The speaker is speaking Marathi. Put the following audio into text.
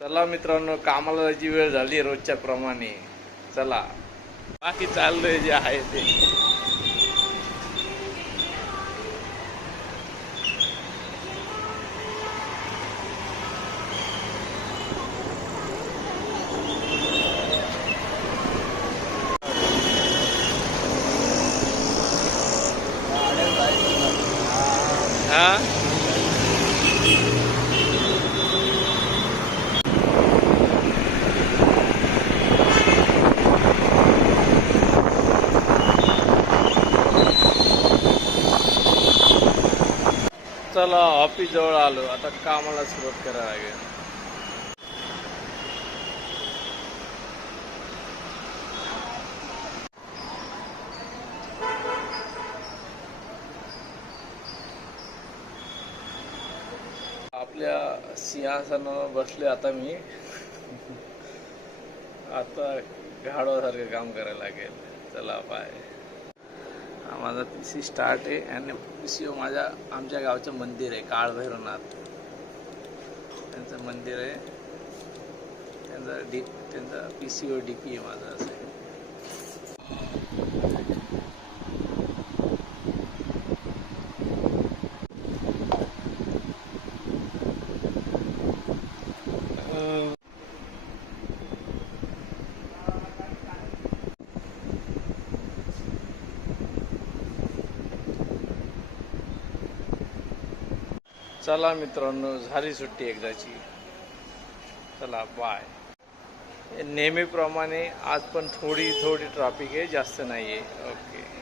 चला मित्रांनो, कामाला जायची वेळ झाली रोजच्या प्रमाणे. चला, बाकी चाललंय जे आहे ते. हा, चला ऑफिस जवळ आलो, आता कामाला सुरुवात करायला लागेल. आपल्या सिंहासनावर बसले आता मी. आता घाडवासारखं काम करायला लागेल. चला बाय. माझा PC स्टार्ट आहे आणि PC माझ्या आमच्या गावचं मंदिर आहे, काळभैरवनाथ त्यांचं मंदिर आहे. त्यांचा PC वर DP आहे माझा. असं आहे. चला मित्रांनो, झाली सुट्टी एकदाची. चला बाय. नेहमीप्रमाणे आज पण थोडी ट्रॅफिक आहे, जास्त नाही आहे. ओके.